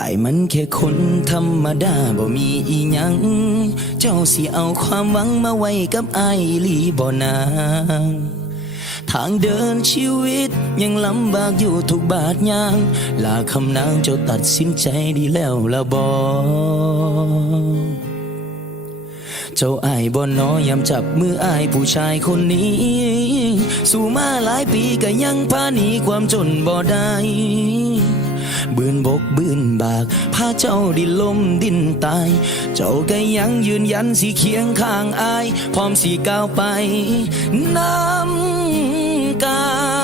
อายมันแค่คนธรรมดาบ่มีอีหยัง เจ้าสิเอาความหวังมาไว้กับอายอีหลีบ่นางทางเดินชีวิตยังลำบากอยู่ทุกบาทยาง ลาคำนางเจ้าตัดสินใจดีแล้วละบอเจ้าอายบ่น้อยำจับมืออายผู้ชายคนนี้ สู่มาหลายปีก็ยังพาหนีความจนบ่ได้ บืนบกบืนบากพาเจ้าดินลมดินตาย เจ้าก็ยังยืนยันสีเคียงข้างอาย พร้อมสีก้าวไป น้ำกา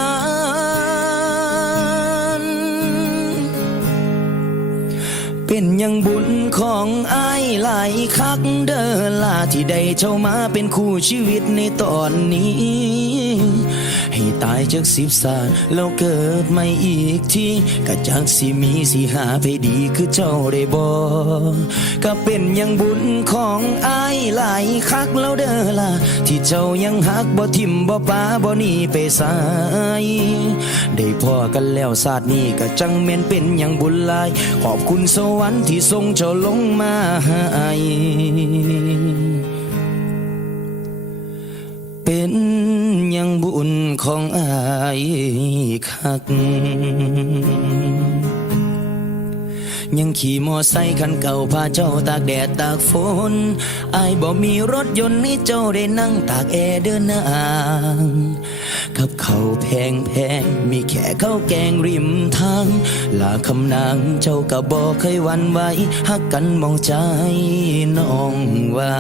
เป็นยังบุญของอายหลายคักเด้อลาที่ได้เจ้ามาเป็นคู่ชีวิตในตอนนี้ ให้ตายจากสิบศาสตร์แล้วเกิดใหม่อีกที่ก็จักสิมีสิหาไปดีคือเจ้าได้บ่ก็เป็นยังบุญของอายหลายคักแล้วเด้อล่ะที่เจ้ายังหักบ่ทิมบ่ปาบ่หนีไปสายได้พอกันแล้วศาสตร์นี้ก็จังแม่นเป็นย่างบุญลาย ขอบคุณสวรรค์ที่ทรงเจ้าลงมาให้เป็นอย่างบุญของอายคัก ยังขี่มอไซค์คันเก่าพาเจ้าตากแดดตากฝนอายบ่มีรถยนต์ให้เจ้าได้นั่งตากแอร์เดินนางกับเขาแพงแพงมีแค่ข้าวแกงริมทาง ลาคำนางเจ้าก็บอกเคยวันไหวหักกันมองใจน้องว่า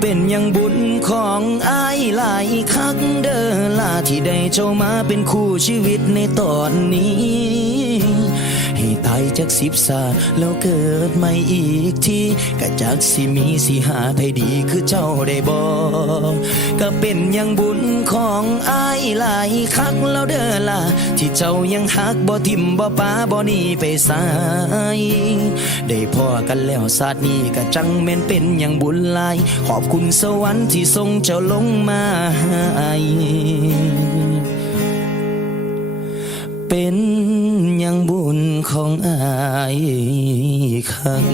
เป็นย่างบุญของอายหลายคักเดอลาที่ได้เจ้ามาเป็นคู่ชีวิตในตอนนี้ ให้ตายจากสิบศาสแล้วเกิดใหม่อีกทีก็จากสิมีสิหาไผดีคือเจ้าได้บอกก็เป็นย่างบุญของอายหลายคักแล้วเดอล่ะ ที่เจ้ายังหักบ่ทิมบ่ปาบ่หนีไปสายได้พ่อกันแล้วศาสตร์นี้ก็จังแม่นเป็นอย่างบุญลาย ขอบคุณสวรรค์ที่ทรงเจ้าลงมาให้เป็นอย่างบุญของอายคัง